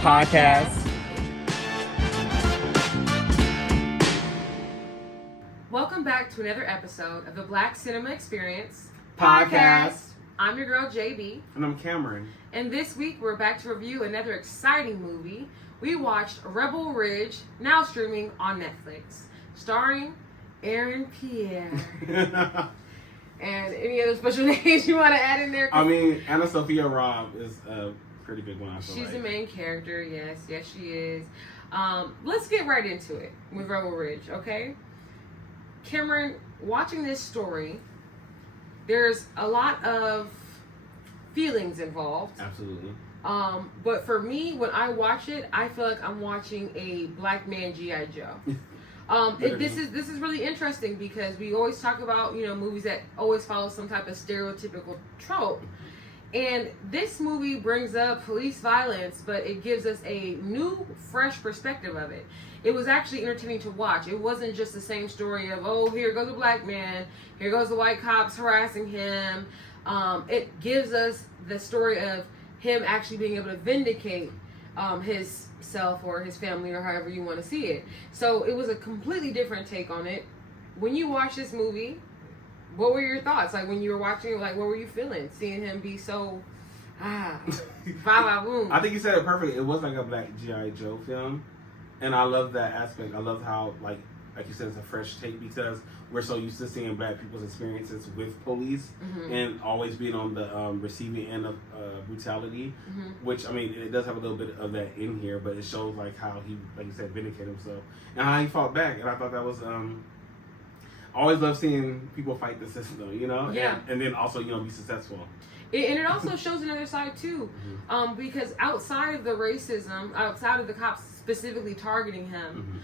Podcast. Welcome back to another episode of the Black Cinema Experience Podcast. I'm your girl JB, And I'm Cameron. and this week we're back to review another exciting movie. We watched Rebel Ridge, now streaming on Netflix, starring Aaron Pierre. And any other special names you want to add in there? I mean, Anna Sophia Robb is a pretty big one. She's the main character. Yes, she is. Let's get right into it with Rebel Ridge, okay? Cameron, watching this story, there's a lot of feelings involved. Absolutely. But for me, when I watch it, I feel like I'm watching a black man G.I. Joe. This is really interesting because we always talk about, movies that always follow some type of stereotypical trope. And this movie brings up police violence, but it gives us a new, fresh perspective of it. It was actually entertaining to watch. It wasn't just the same story of, oh, here goes a black man, here goes the white cops harassing him. It gives us the story of him actually being able to vindicate his self or his family or however you want to see it. So it was a completely different take on it. When you watch this movie, what were your thoughts? Like when you were watching it, like what were you feeling? Seeing him be so boom. I think you said it perfectly. It was like a black G.I. Joe film. And I love that aspect. I love how, like you said, it's a fresh take because we're so used to seeing black people's experiences with police and always being on the receiving end of brutality, which, I mean, it does have a little bit of that in here, but it shows, like, how he, like you said, vindicated himself and how he fought back. And I thought that was, I always love seeing people fight the system, Yeah. And then also, be successful. And it also shows another side, too, because outside of the racism, outside of the cops specifically targeting him,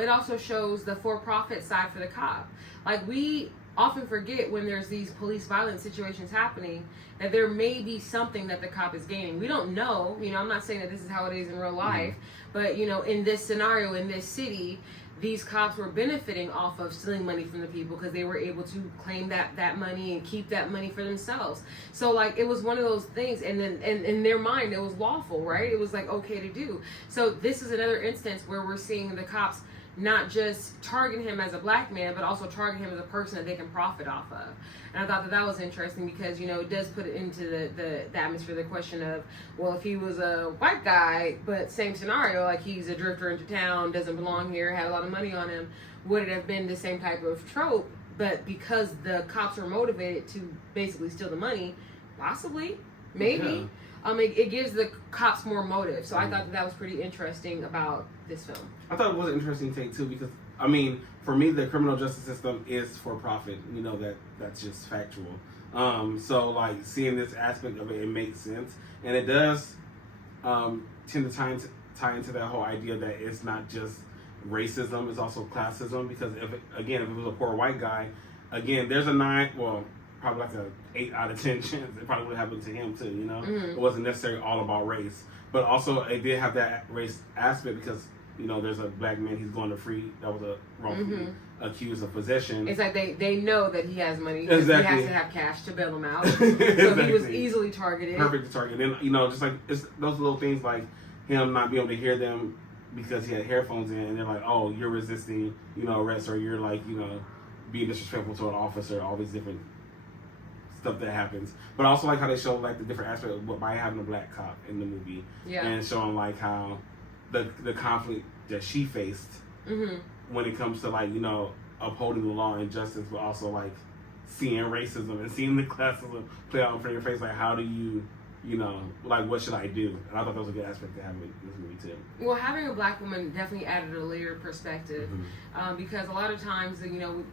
it also shows the for-profit side for the cop. Like, we often forget when there's these police violence situations happening that there may be something that the cop is gaining. We don't know. I'm not saying that this is how it is in real life, but, in this scenario, in this city, these cops were benefiting off of stealing money from the people because they were able to claim that money and keep that money for themselves. So, like, it was one of those things, and then in their mind, it was lawful, right? It was, like, okay to do. So this is another instance where we're seeing the cops not just target him as a black man, but also target him as a person that they can profit off of. And I thought that was interesting because, it does put it into the atmosphere, the question of, well, if he was a white guy, but same scenario, like he's a drifter into town, doesn't belong here, had a lot of money on him, would it have been the same type of trope? But because the cops were motivated to basically steal the money, possibly, maybe. Yeah. It gives the cops more motive. So I thought that was pretty interesting about this film. I thought it was an interesting take too because, I mean, for me, the criminal justice system is for profit. That's just factual. So, like, seeing this aspect of it, it makes sense. And it does tend to tie into that whole idea that it's not just racism, it's also classism. Because, if it was a poor white guy, again, there's probably like a 8 out of 10 chance it probably would happen to him too, It wasn't necessarily all about race. But also it did have that race aspect because, there's a black man he's going to free that was a wrongfully accused of possession. It's like they know that he has money. Exactly. He has to have cash to bail him out. So he was easily targeted. Perfect to target. And, just like it's those little things like him not being able to hear them because he had headphones in and they're like, oh, you're resisting, arrest, or you're like, being disrespectful to an officer, all these different stuff that happens. But I also like how they show like the different aspects of by having a black cop in the movie. Yeah. And showing like how the conflict that she faced when it comes to like, upholding the law and justice, but also like seeing racism and seeing the classism play out in front of your face. Like, how do you, like, what should I do? And I thought that was a good aspect to have in this movie too. Well, having a black woman definitely added a layered perspective because a lot of times,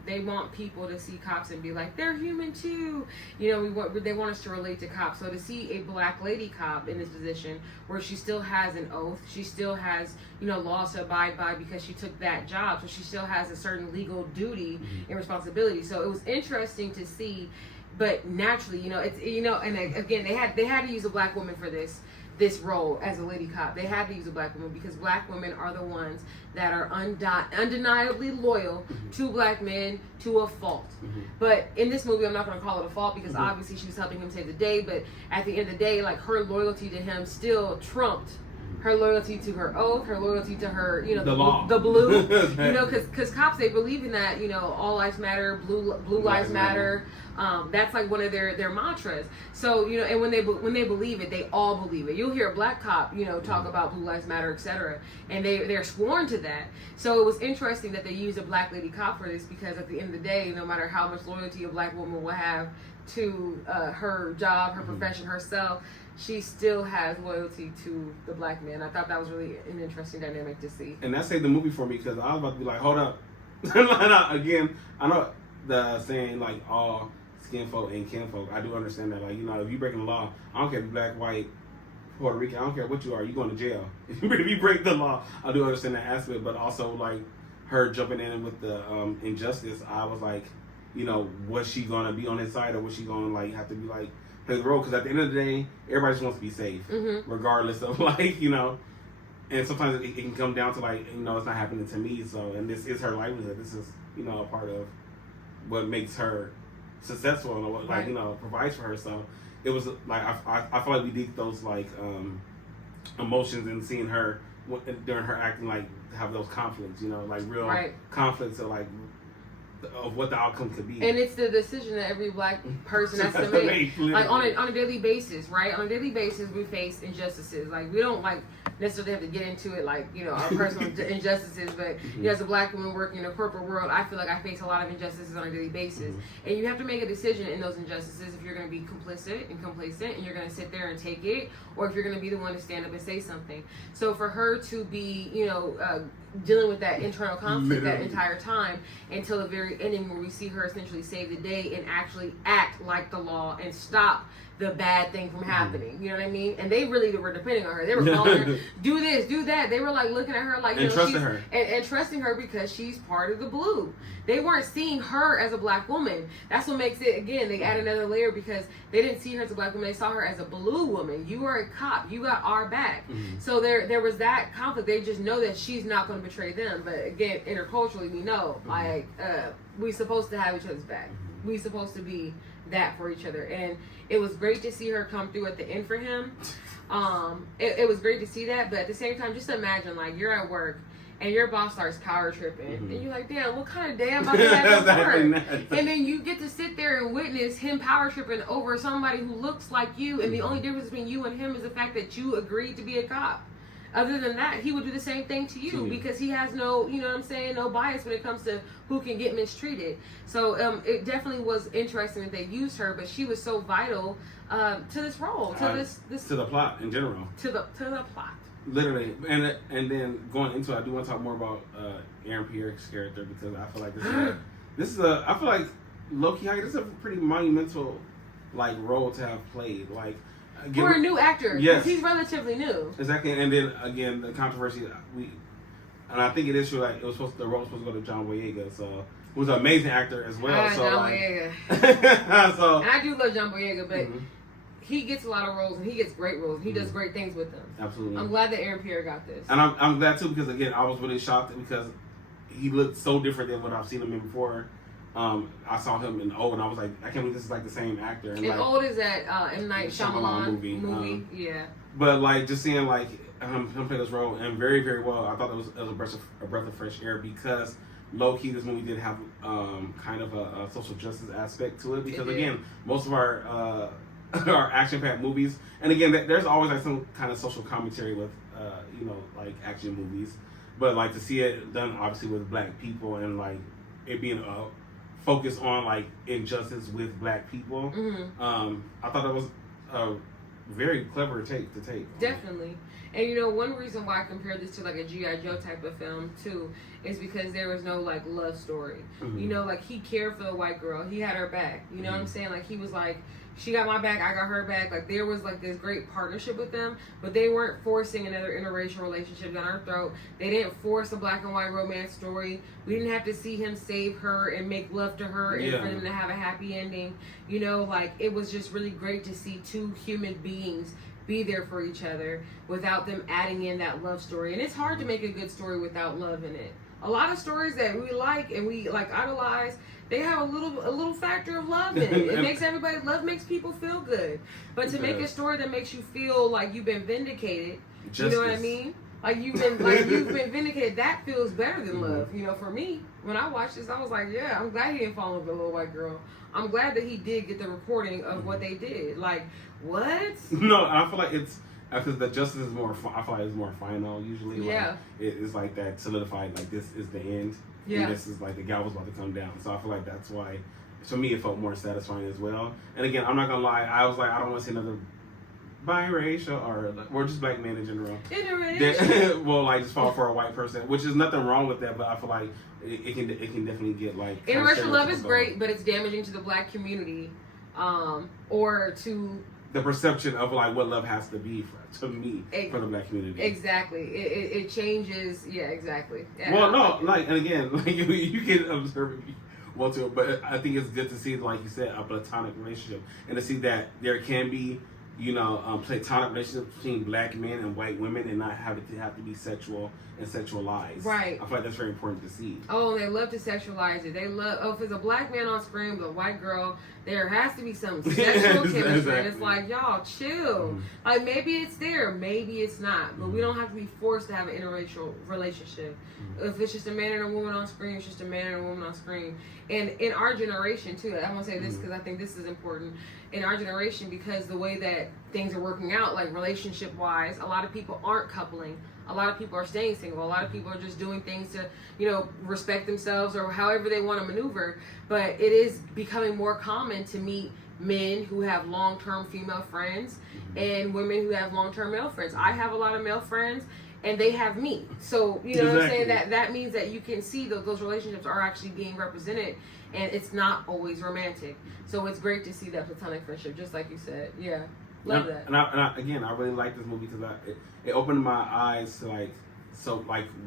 they want people to see cops and be like, they're human too. They want us to relate to cops. So to see a black lady cop in this position where she still has an oath, she still has, laws to abide by because she took that job. So she still has a certain legal duty and responsibility. So it was interesting to see. But naturally, it's and again, they had to use a black woman for this role as a lady cop. They had to use a black woman because black women are the ones that are undeniably loyal to black men to a fault. But in this movie, I'm not going to call it a fault because obviously she was helping him save the day. But at the end of the day, like her loyalty to him still trumped her loyalty to her oath, her loyalty to her, you know, the law, the blue, you know, because cops, they believe in that, you know, all lives matter, blue lives matter. That's like one of their mantras. So, you know, and when they believe it, they all believe it. You'll hear a black cop, you know, talk about blue lives matter, etc., and they're sworn to that. So it was interesting that they used a black lady cop for this, because at the end of the day, no matter how much loyalty a black woman will have to her job, her profession, herself, she still has loyalty to the black man. I thought that was really an interesting dynamic to see. And that saved the movie for me, because I was about to be like, hold up. Again, I know the saying, like, all skin folk and kin folk. I do understand that. Like, you know, if you breaking the law, I don't care if you're black, white, Puerto Rican, I don't care what you are, you're going to jail. If you break the law, I do understand that aspect. But also, like, her jumping in with the injustice, I was like, you know, was she going to be on his side, or was she going to, like, have to be, like, play the role? Because at the end of the day, everybody just wants to be safe, regardless of, like, you know. And sometimes it can come down to, like, you know, it's not happening to me. So, and this is her livelihood. This is, you know, a part of what makes her successful and what, like, you know, provides for her. So it was like, I feel like we did those, like, emotions, and seeing her during her acting, like, have those conflicts, you know, like real conflicts of, like, of what the outcome could be. And it's the decision that every black person has to make. Like, on a daily basis, right? On a daily basis, we face injustices. Like, we don't, like, necessarily have to get into it, like, you know, our personal injustices, but you know, as a black woman working in a corporate world, I feel like I face a lot of injustices on a daily basis. And you have to make a decision in those injustices if you're going to be complicit and complacent, and you're going to sit there and take it, or if you're going to be the one to stand up and say something. So for her to be, you know, dealing with that internal conflict that entire time until the very ending, where we see her essentially save the day and actually act like the law and stop the bad thing from happening. You know what I mean? And they really were depending on her. They were calling her, do this, do that. They were, like, looking at her like, you know, trusting her. And trusting her because she's part of the blue. They weren't seeing her as a black woman. That's what makes it, again, they add another layer, because they didn't see her as a black woman. They saw her as a blue woman. You are a cop. You got our back. So there was that conflict. They just know that she's not going to betray them. But again, interculturally, we know, like, we supposed to have each other's back. We supposed to be that for each other. And it was great to see her come through at the end for him. It was great to see that, but at the same time, just imagine, like, you're at work and your boss starts power tripping, and you're like, damn, what kind of day I'm about to have at work? And then you get to sit there and witness him power tripping over somebody who looks like you, and the only difference between you and him is the fact that you agreed to be a cop. Other than that, he would do the same thing to you, because he has no, you know what I'm saying, no bias when it comes to who can get mistreated. So it definitely was interesting that they used her, but she was so vital to this role, to this to the plot in general, to the plot. Literally, and then going into it, I do want to talk more about Aaron Pierre's character, because I feel like I feel like low-key, this is a pretty monumental, like, role to have played, like. For a new actor, yes, he's relatively new. Exactly, and then again, the controversy, and I think it is true. Like, the role was supposed to go to John Boyega, so who's an amazing actor as well. So, John Boyega. So, and I do love John Boyega, but he gets a lot of roles, and he gets great roles. And he does great things with them. Absolutely, I'm glad that Aaron Pierre got this, and I'm glad too, because again, I was really shocked because he looked so different than what I've seen him in before. I saw him in Old, and I was like, I can't believe this is like the same actor. And like, Old is that M. Night Shyamalan movie. Yeah. But like, just seeing like him play this role, and very, very well. I thought it was a breath of fresh air, because low key this movie did have kind of a social justice aspect to it. Because again, most of our action-packed movies, and again, there's always like some kind of social commentary with you know, like action movies, but like to see it done obviously with black people, and like it being a focus on like injustice with black people. I thought that was a very clever take to take. Definitely. And you know, one reason why I compared this to like a G.I. Joe type of film too is because there was no like love story. You know, like he cared for the white girl. He had her back. You know what I'm saying? Like he was like, she got my back, I got her back. Like there was like this great partnership with them, but they weren't forcing another interracial relationship down our throat. They didn't force a black and white romance story. We didn't have to see him save her and make love to her and for them to have a happy ending. You know, like it was just really great to see two human beings be there for each other without them adding in that love story. And it's hard to make a good story without love in it. A lot of stories that we like and we like idolize, they have a little factor of love in it. It makes everybody, love makes people feel good. But to make a story that makes you feel like you've been vindicated, You know what I mean? Like you've been vindicated. That feels better than love. You know, for me, when I watched this, I was like, yeah, I'm glad he didn't fall in love with a little white girl. I'm glad that he did get the recording of what they did. Like, what? No, I feel like it's because the justice is more. I feel like it's more final usually. Yeah. Like, it's like that solidified. Like this is the end. Yeah. And this is like the gavel's about to come down. So I feel like that's why. For me, it felt more satisfying as well. And again, I'm not gonna lie. I was like, I don't want to see another biracial or just black men in general. Interracial. Well, like just fall for a white person, which is nothing wrong with that. But I feel like it can definitely get like interracial love is great, but it's damaging to the black community, or to the perception of like what love has to be for the black community. Exactly. It changes. Yeah, exactly. Yeah, well, no, like and again, like you can observe it. Well, to it, but I think it's good to see, like you said, a platonic relationship, and to see that there can be, platonic relationships between black men and white women, and not have to be sexual and sexualized. Right. I feel like that's very important to see. Oh, they love to sexualize it. They love. Oh, if it's a black man on screen with a white girl, there has to be some sexual chemistry. Exactly. And it's like, y'all, chill. Like maybe it's there, maybe it's not, but we don't have to be forced to have an interracial relationship. If it's just a man and a woman on screen, it's just a man and a woman on screen. And in our generation too, I want to say this because I think this is important. In our generation, because the way that things are working out, like relationship wise, a lot of people aren't coupling. A lot of people are staying single. A lot of people are just doing things to, respect themselves or however they want to maneuver. But it is becoming more common to meet men who have long-term female friends and women who have long-term male friends. I have a lot of male friends and they have me. So, you know what I'm saying? That means that you can see that those relationships are actually being represented and it's not always romantic. So it's great to see that platonic friendship, just like you said. Yeah. Love that. And I really like this movie because it opened my eyes to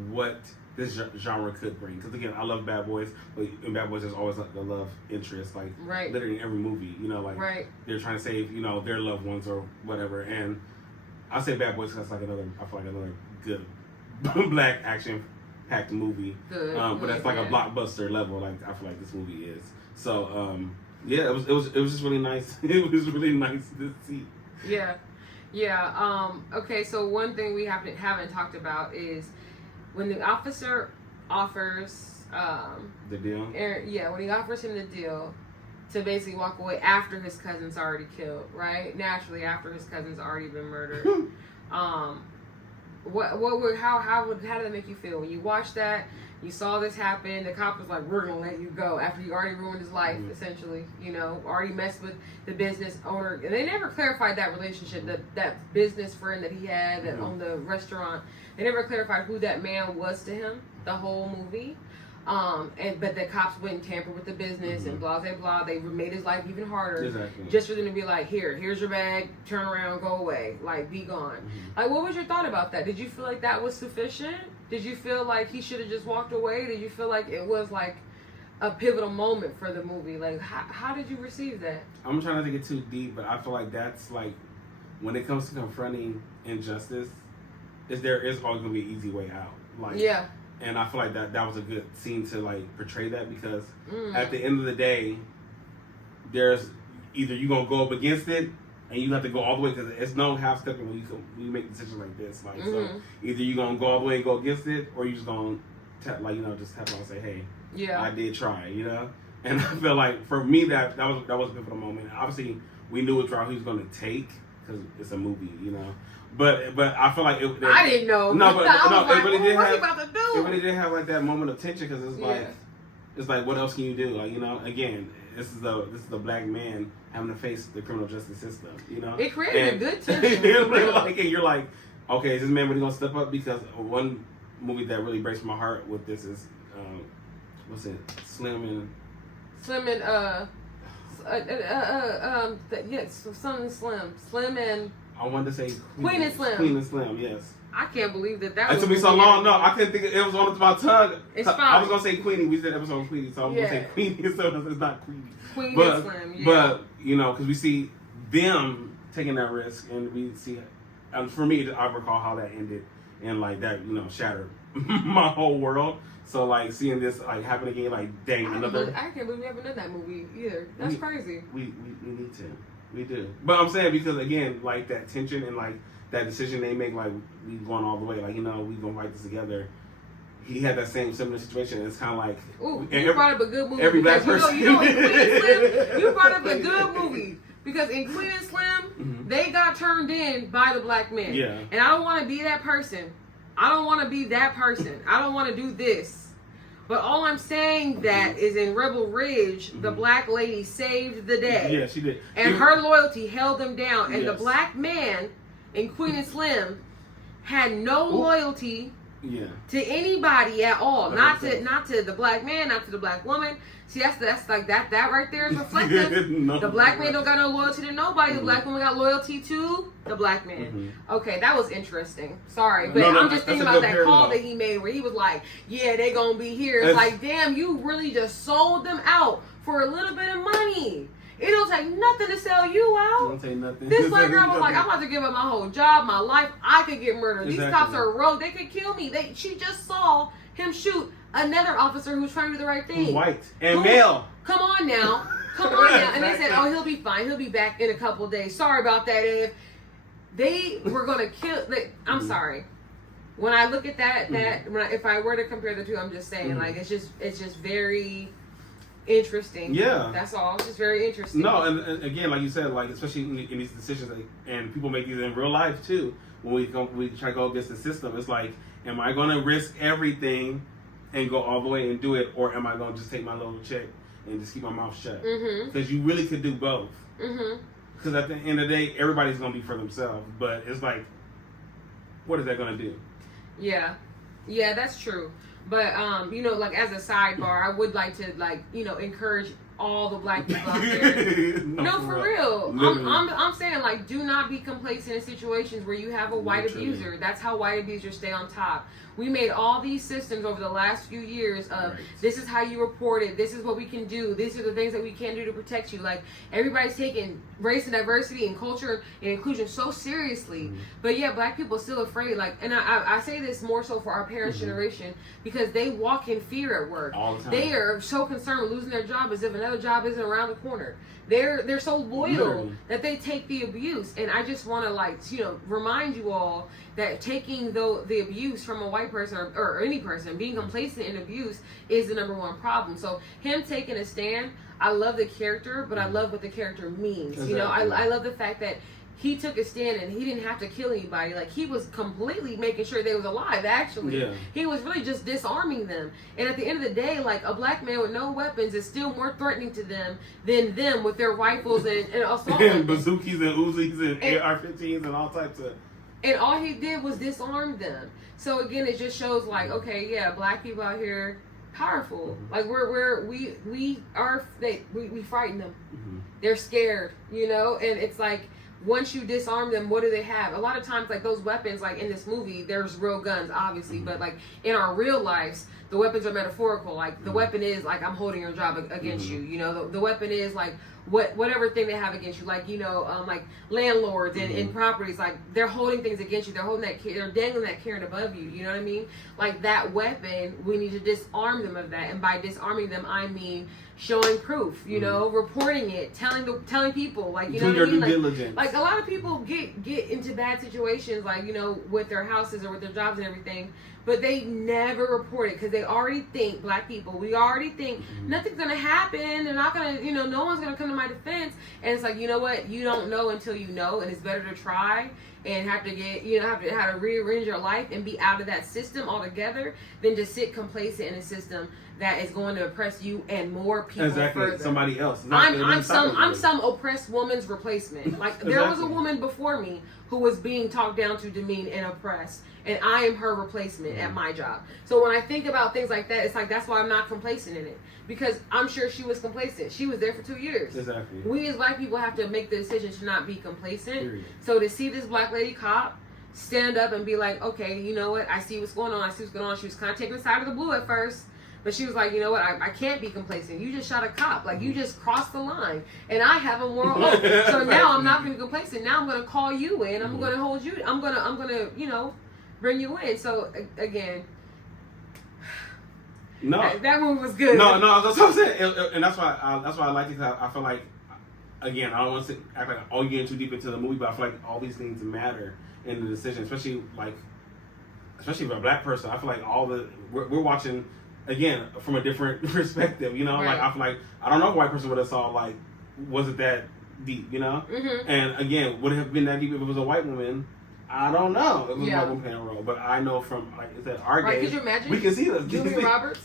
what this genre could bring. Because again, I love Bad Boys, but in Bad Boys there's always the love interest, literally in every movie. They're trying to save their loved ones or whatever. And I say Bad Boys because I feel like another good black action packed movie. Good. But that's like a blockbuster level. Like I feel like this movie is. So yeah, it was just really nice. It was really nice to see. Yeah. Okay, so one thing we haven't talked about is when the officer offers the deal. Aaron, when he offers him the deal to basically walk away after his cousin's already killed, right? Naturally, after his cousin's already been murdered. How did that make you feel when you watched that? You saw this happen. The cop was like, "We're gonna let you go," after you already ruined his life, essentially. Already messed with the business owner. And they never clarified that relationship, that business friend that he had that owned the restaurant. They never clarified who that man was to him the whole movie. But the cops went and tampered with the business and blah blah blah. They made his life even harder, just for them to be like, here's your bag, turn around, go away, like be gone. Like, what was your thought about that? Did you feel like that was sufficient? Did you feel like he should have just walked away? Did you feel like it was like a pivotal moment for the movie? Like, how did you receive that? I'm trying not to get too deep, but I feel like that's like when it comes to confronting injustice, there is always gonna be an easy way out. And I feel like that was a good scene to portray that because at the end of the day, there's either you gonna go up against it and you have to go all the way because it's no half stepping when you make decisions like this. So either you gonna go all the way and go against it, or you just gonna just tap on and say, hey, I did try, And I feel like for me that was a pivotal moment. Obviously, we knew which route he was gonna take because it's a movie, But I feel like I didn't know. It really did what's have. he about to do? It really did have that moment of tension because it's like what else can you do? Again, this is the black man having to face the criminal justice system. It created a good tension. And you're like, okay, is this man really gonna step up? Because one movie that really breaks my heart with this is what's it? Slim and Slim and I wanted to say Queen and Slim. Queen and Slim, yes. I can't believe that It took me so long. No, I couldn't think. It was on my tongue. It's fine. I was gonna say Queenie. We did an episode on Queenie, so I'm gonna say Queenie. So it's not Queenie. Queen and Slim. Yeah. But because we see them taking that risk, and we see. For me, I recall how that ended, and that shattered my whole world. So seeing this happen again, dang, another. I can't believe we haven't done that movie either. That's crazy. We need to. We do. But I'm saying because again, that tension and that decision they make, like we going all the way, like we gonna fight this together. He had that similar situation. It's kind of like, ooh, you brought up a good movie. Every black person. In Queen and Slim, you brought up a good movie. Because in Queen and Slim, they got turned in by the black man. Yeah. And I don't want to be that person. I don't want to be that person. I don't want to do this. But all I'm saying that is in Rebel Ridge, the black lady saved the day. Yeah, she did. And her loyalty held them down. And Yes. the black man in Queen and Slim had no loyalty to anybody at all. Not to the black man, not to the black woman. See, that's like that right there is reflective. No, the black man don't got no loyalty to nobody. The black woman got loyalty to the black man. Okay, that was interesting. Sorry, but I'm just thinking about that call that he made where he was like, yeah, they gonna be here. It's like, damn, you really just sold them out for a little bit of money. It don't take nothing to sell you out. Don't take nothing. This black girl was like, I'm about to give up my whole job, my life. I could get murdered. Exactly. These cops are rogue. They could kill me. She just saw him shoot another officer who's trying to do the right thing. Who's white and male. Come on now. Come on now. And they said, oh, he'll be fine. He'll be back in a couple of days. Sorry about that. If they were going to kill... I'm sorry. When I look at that, if I were to compare the two, I'm just saying, like, it's just very... interesting. Yeah, that's all. It's just very interesting. No, and again, like you said, like especially in these decisions, and people make these in real life too. When we try to go against the system, it's like, am I going to risk everything and go all the way and do it, or am I going to just take my little check and just keep my mouth shut? Because you really could do both. Because at the end of the day, everybody's going to be for themselves, but it's like, what is that going to do? Yeah, that's true. But like as a sidebar, I would like to encourage all the black people out there. no, for real. I'm saying, like, do not be complacent in situations where you have a white abuser. That's how white abusers stay on top. We made all these systems over the last few years of this is how you report it, this is what we can do, these are the things that we can do to protect you. Like, everybody's taking race and diversity and culture and inclusion so seriously. But yeah, black people are still afraid. Like, and I say this more so for our parents' generation, because they walk in fear at work. All the time. They are so concerned with losing their job as if another job isn't around the corner. They're so loyal that they take the abuse. And I just want to remind you all that taking the abuse from a white person or any person, being complacent in abuse is the number one problem. So him taking a stand, I love the character, but I love what the character means. Exactly. I love the fact that he took a stand and he didn't have to kill anybody. Like, he was completely making sure they was alive, actually. Yeah. He was really just disarming them. And at the end of the day, like, a black man with no weapons is still more threatening to them than them with their rifles and assault and bazookies and Uzis and AR-15s and all types of... And all he did was disarm them. So again, it just shows, like, okay, yeah, black people out here, powerful. Like, we frighten them. They're scared, and it's like, once you disarm them, what do they have? A lot of times, like, those weapons, like in this movie, there's real guns, obviously, but like in our real lives, the weapons are metaphorical. Like, the weapon is like, I'm holding your job against you. The weapon is like whatever thing they have against you. Like, like landlords and properties, like, they're holding things against you. They're holding they're dangling that carrot above you. You know what I mean? Like, that weapon, we need to disarm them of that. And by disarming them, I mean showing proof, reporting it, telling people, like, you know what I mean? Diligence. Like, a lot of people get into bad situations, like, with their houses or with their jobs and everything, but they never report it because they already think, black people, we already think nothing's gonna happen. They're not gonna, no one's gonna come to my defense. And it's like, you know what? You don't know until you know, and it's better to try and have to get, have to rearrange your life and be out of that system altogether than to sit complacent in a system that is going to oppress you and more people further. Somebody else. I'm some oppressed woman's replacement. Like, there was a woman before me who was being talked down to, demeaned, and oppressed, and I am her replacement at my job. So when I think about things like that, it's like, that's why I'm not complacent in it, because I'm sure she was complacent. She was there for 2 years. Exactly. We as black people have to make the decision to not be complacent. Period. So to see this black lady cop stand up and be like, okay, you know what? I see what's going on. She was kind of taking the side of the blue at first. But she was like, you know what, I can't be complacent. You just shot a cop. Like, you just crossed the line. And I have a moral oath. So now I'm not going to be complacent. Now I'm going to call you in. I'm going to hold you. I'm going to, bring you in. So, again, no, that movie was good. No, that's what I'm saying. And that's why I like it, because I feel like, again, I don't want to act like, oh, you're getting too deep into the movie, but I feel like all these things matter. in the decision, especially for a black person. I feel like we're watching again from a different perspective, you know. Right. Like I feel like I don't know if a white person would have saw like, was it that deep, you know? Mm-hmm. And again, would it have been that deep if it was a white woman? I don't know. It was a Yeah. white woman playing a role, but I know from like I said, our Right, gauge, could you imagine we can see this. Julia Roberts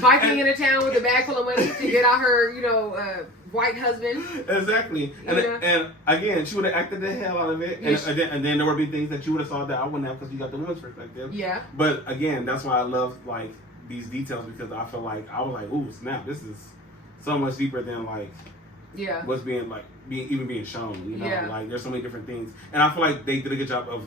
biking into town with a bag full of money to get out her, white husband. Exactly, and again, she would have acted the hell out of it, and then there would be things that you would have saw that I wouldn't have because you got the woman's perspective. Yeah. But again, that's why I love like these details because I feel like I was like, ooh, snap, this is so much deeper than like what's being shown. You know, like there's so many different things, and I feel like they did a good job of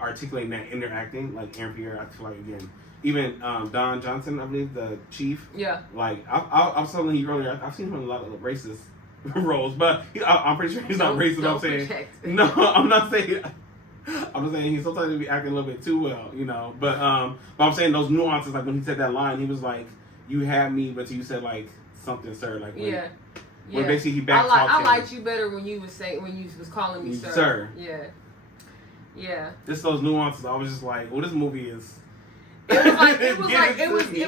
articulating that in their acting. Like Aaron Pierre, I feel like again. Even Don Johnson, I believe, the chief. Yeah. Like, I was telling you earlier, I've seen him in a lot of racist roles, but I'm pretty sure he's not racist. I'm saying. No, I'm not saying. I'm just saying he's sometimes be acting a little bit too well, you know. But I'm saying those nuances, like when he said that line, he was like, "You had me," but you said like something, sir. Like when, when basically he backtalked him. I liked you better when you was calling me sir. Sir. Yeah. Yeah. Just those nuances. I was just like, well, this movie is. It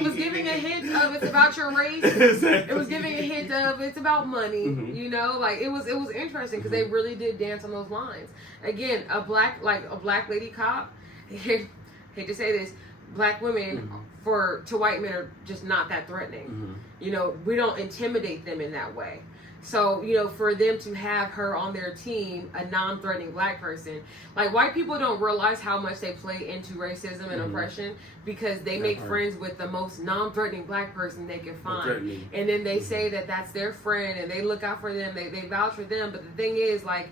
was giving a hint of it's about your race. Exactly. It was giving a hint of it's about money. Mm-hmm. You know, like it was interesting because they really did dance on those lines. Again, a black lady cop. Hate to say this, black women to white men are just not that threatening. Mm-hmm. You know, we don't intimidate them in that way. So, for them to have her on their team, a non-threatening black person, like white people don't realize how much they play into racism and oppression because they make friends with the most non-threatening black person they can find. And then they say that that's their friend and they look out for them, they vouch for them. But the thing is, like,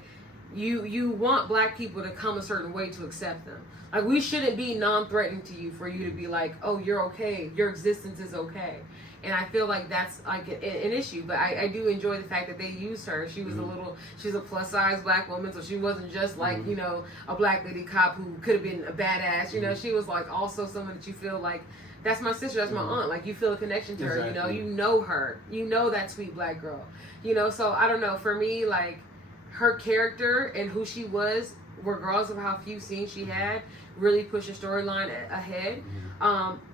you want black people to come a certain way to accept them. Like, we shouldn't be non-threatening to you for you to be like, oh, you're okay. Your existence is okay. And I feel like that's like an issue, but I do enjoy the fact that they used her. She was she's a plus size black woman, so she wasn't just like, a black lady cop who could have been a badass. She was like also someone that you feel like, that's my sister, that's my aunt. Like you feel a connection to her, you know her. You know that sweet black girl. So I don't know, for me, like her character and who she was, regardless of how few scenes she had, really pushed the storyline ahead.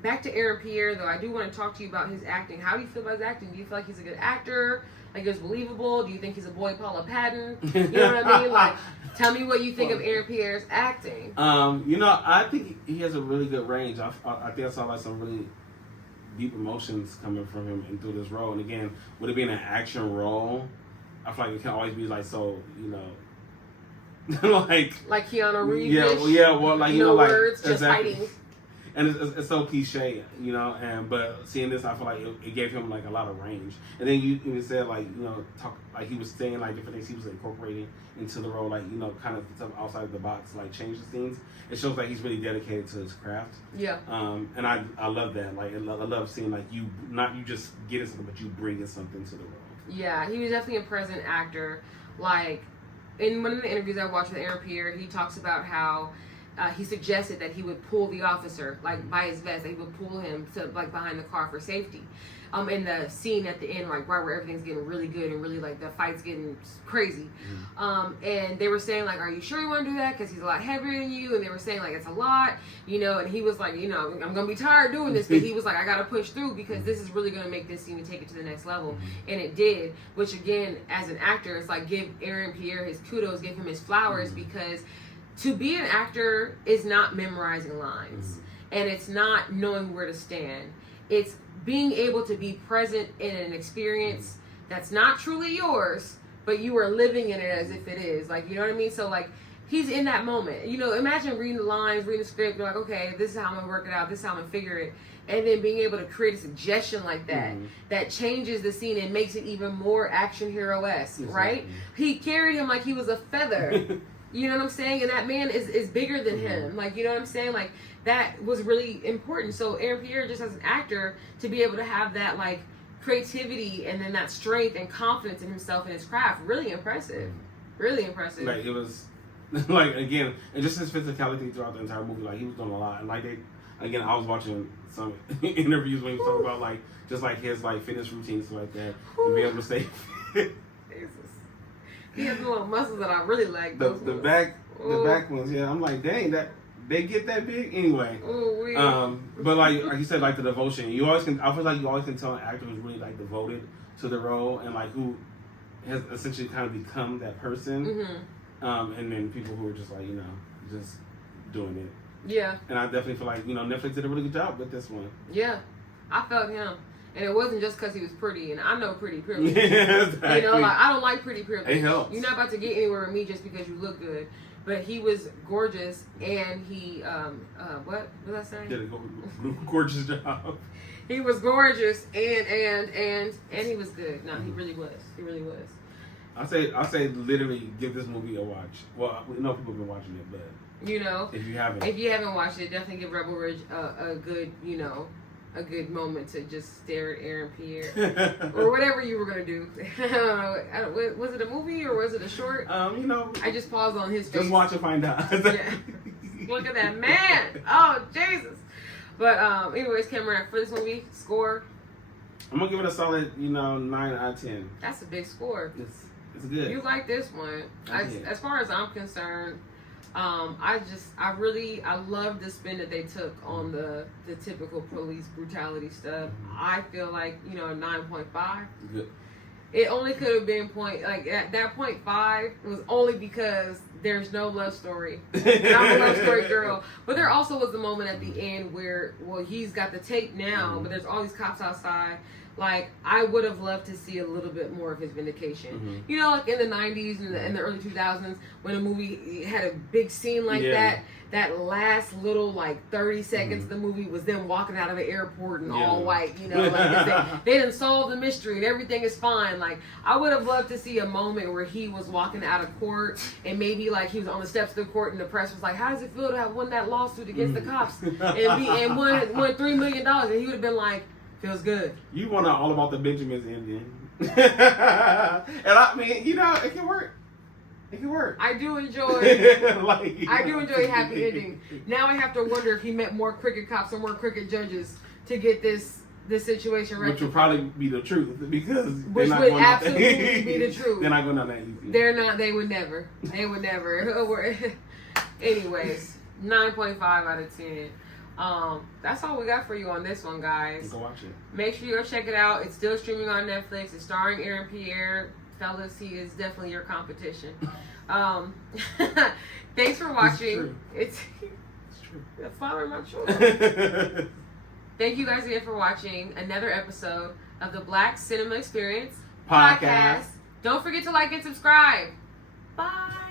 Back to Aaron Pierre, though, I do want to talk to you about his acting. How do you feel about his acting? Do you feel like he's a good actor? Like, it's believable? Do you think he's a boy Paula Patton? You know what I mean? Like, tell me what you think of Aaron Pierre's acting. I think he has a really good range. I think I saw like some really deep emotions coming from him and through this role. And again, with it being an action role, I feel like it can always be like so, like Keanu Reeves. Well, like no like words, just fighting. And it's so cliche, but seeing this, I feel like it gave him like a lot of range. And then you even said like, talk like he was saying like different things he was incorporating into the role, like, kind of stuff outside the box, like change the scenes. It shows like he's really dedicated to his craft. Yeah. And I love that. Like I love seeing like you just getting something, but you bringing something to the role. Yeah, he was definitely a present actor. Like in one of the interviews I watched with Aaron Pierre, he talks about how he suggested that he would pull the officer like by his vest. That he would pull him to like behind the car for safety. In the scene at the end, like right where everything's getting really good and really like the fight's getting crazy. And they were saying like, "Are you sure you want to do that? Because he's a lot heavier than you." And they were saying like, "It's a lot," And he was like, "I'm gonna be tired doing this," but he was like, "I gotta push through because this is really gonna make this scene and take it to the next level." And it did. Which again, as an actor, it's like give Aaron Pierre his kudos, give him his flowers because. To be an actor is not memorizing lines, and it's not knowing where to stand. It's being able to be present in an experience that's not truly yours, but you are living in it as if it is. Like, you know what I mean? So, like, he's in that moment. Imagine reading the lines, reading the script, you're like, okay, this is how I'm going to work it out, this is how I'm going to figure it. And then being able to create a suggestion like that, that changes the scene and makes it even more action hero-esque, right? He carried him like he was a feather. You know what I'm saying? And that man is bigger than him. Like, you know what I'm saying? Like, that was really important. So, Aaron Pierre, just as an actor, to be able to have that, like, creativity and then that strength and confidence in himself and his craft, really impressive. Really impressive. Like, it was, like, again, and just his physicality throughout the entire movie, like, he was doing a lot. And, like, again, I was watching some interviews when he was talking about, like, just, like, his, like, fitness routines, stuff like that. And be able to stay fit. He has little muscles that I really like. The back The back ones, yeah. I'm like, dang, that they get that big anyway. Ooh, but like you said, like the devotion, you always can. I feel like you always can tell an actor who's really like devoted to the role and like who has essentially kind of become that person. Mm-hmm. And then people who are just like just doing it. Yeah. And I definitely feel like Netflix did a really good job with this one. Yeah, I felt him. And it wasn't just because he was pretty, and I know pretty privilege. Exactly. Like I don't like pretty privilege. It helps. You're not about to get anywhere with me just because you look good. But he was gorgeous, and he what was I saying? Did a gorgeous job. He was gorgeous, and he was good. No, he really was. He really was. I say literally give this movie a watch. Well, we know people have been watching it, but if you haven't watched it, definitely give Rebel Ridge a good a good moment to just stare at Aaron Pierre or whatever you were gonna do. I don't know. Was it a movie or was it a short? I just paused on his face. Just watch and find out. Yeah. Look at that man! Oh Jesus! But anyways, Cameron, for this movie, score. I'm gonna give it a solid 9 out of 10. That's a big score. It's good. You like this one? As far as I'm concerned. I love the spin that they took on the typical police brutality stuff. I feel like, a 9.5. Good. It only could have been at that 0.5 was only because there's no love story. And I'm a love story girl. But there also was the moment at the end where, he's got the tape now, but there's all these cops outside. Like, I would have loved to see a little bit more of his vindication. Like in the 90s and the early 2000s, when a movie had a big scene like that last little, 30 seconds of the movie was them walking out of the airport and all white, they didn't solve the mystery and everything is fine. Like, I would have loved to see a moment where he was walking out of court and maybe, he was on the steps of the court and the press was like, how does it feel to have won that lawsuit against the cops and won $3 million? And he would have been like, feels good. You want to all about the Benjamins ending. And I mean, it can work. It can work. I do enjoy happy ending. Now I have to wonder if he met more crooked cops or more crooked judges to get this situation right. Which would probably be the truth because which would absolutely be the truth. They're not going down that easy. They're not. They would never. They would never. Anyways, 9.5 out of 10. That's all we got for you on this one, guys. Go watch it. Make sure you go check it out. It's still streaming on Netflix. It's starring Aaron Pierre. Fellas, he is definitely your competition. Thanks for watching. It's true. Following my children. Thank you guys again for watching another episode of the Black Cinema Experience Podcast. Don't forget to like and subscribe. Bye.